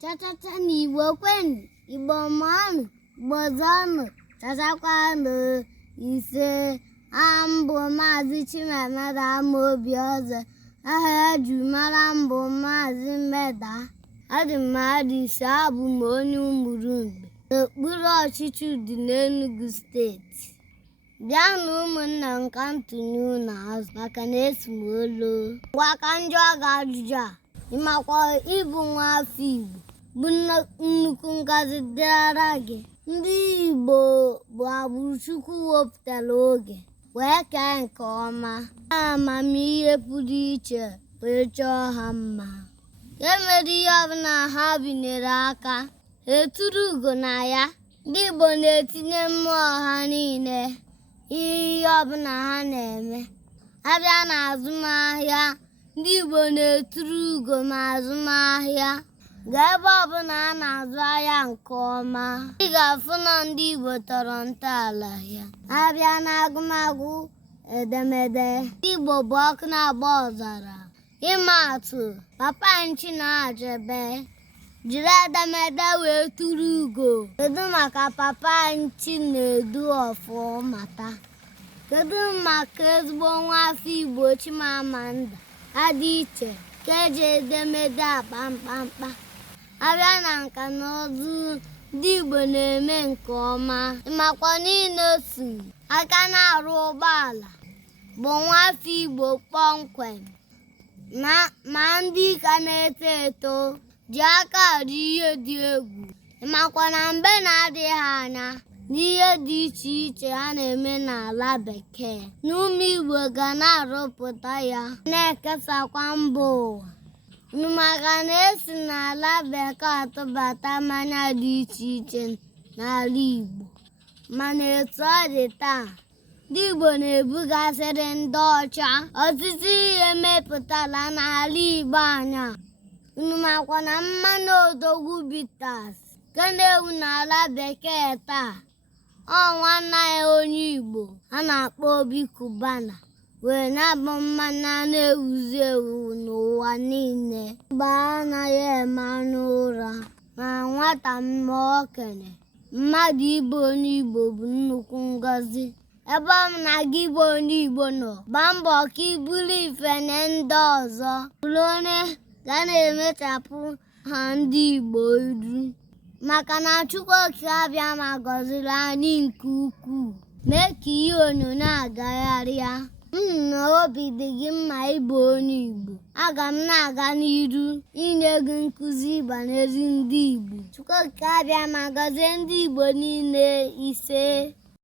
Chachacha n'Igbo kwenu, Igbo mmanụ, Igbo zọnụ, chachakwanụ ise. Ambụ Maazi Medaa ama obi ọzọ. Aha eji mara mbụ Maazi Medaa. Adị mmadụ ise abụ m onye Umurumgbe. N'okpuru ọchịchị dị n'Enugu steeti. Bịanụ ụmụnna m ka m tụnye unu azụ maka na esi m olo. Ngwa ka m jụọ gị ajụjụ a. Ị makwa ịbụ nwa afọ Igbo bụ nnukwu ngọzi dịrara gị. Ndị Igbo bụ agbụrụ Chukwu wepụtara oge wee kee nke ọma. Amamihe pụrụ iche wee chọọ ha mma. E mere ihe ọbụla ha binyere aka, eturu ugo na ya. Ndị Igbo na-etinye mmụọ ha niile ihe ọbụla ha na-eme. Abịa na azụmahịa, ndị Igbo na-eturu ugo ma azụmahịa. Gaa ebe ọbụla a na-azụ ahịa nke ọma, ị ga-afụ na ndị Igbo tọrọ ntọala ya. Abịa na agụmagụ edemede, ndị Igbo bụ ọkụ na-agba ọzara. Ịma atụ, Papa Nchi na-ajebe jiri edemede wee tụrụ ugo. Kedu maka Papa Nchi na-edu ọfụmata? Kedu maka ezigbo nwa afọ Igbo Chimamanda adị iche ka eji edemede akpa mkpamkpa? Abịa na nka na ụzụ, ndị Igbo na-eme nke ọma. Ịmakwa niile otu aka na-arụ ụgbọala bụ nwa afọ Igbo kpọmkwem. Ma ndị ka na-eto eto ji aka arụ ihe dị egwu. Ịmakwa na mgbe na-adịghị anya n'ihe dị iche iche a na-eme n'ala bekee, na ụmụ Igbo ga na-arụpụta ya na-ekesakwa mba ụwa. Maka na esi n'ala bekee atụbata mmanya dị iche iche n'ala Igbo. Mana etu ọ dị taa, ndị Igbo na-ebugasịrị ndị ọcha ọtụtụ ihe mepụtara n'ala Igbo anya. Unu makwa na mmanụ odogwu bitters nke na-ewu n'ala bekee taa, ọ nwanne ya onye Igbo a na-akpọ Obi Kubana wee na-abụ mmanụ a na-ewuzi ewu n'ụwa niile. Igbo anaghị eme anụ ụra ma nwata ma okenye. Mmadụ ịbụ onye Igbo bụ nnukwu ngọzi. Ebe ọ na gị bụ onye Igbo nọ, gbaa mbọ ka ị bụrụ ife nye ndị ọzọ. Bụrụ onye ga na-emechapụ ha ndị Igbo iru. Maka na Chukwu Okike abịa ma gọziri anyị nke ukwuu. Mee ka ihe onyonyo agagharị ya. Na obi dị gị mma ịbụ onye Igbo. Aga m na-aga n'iru inye gị nkụzi banyere ndị Igbo. Chukwu Okike abịa ma gọzie ndị Igbo niile ise.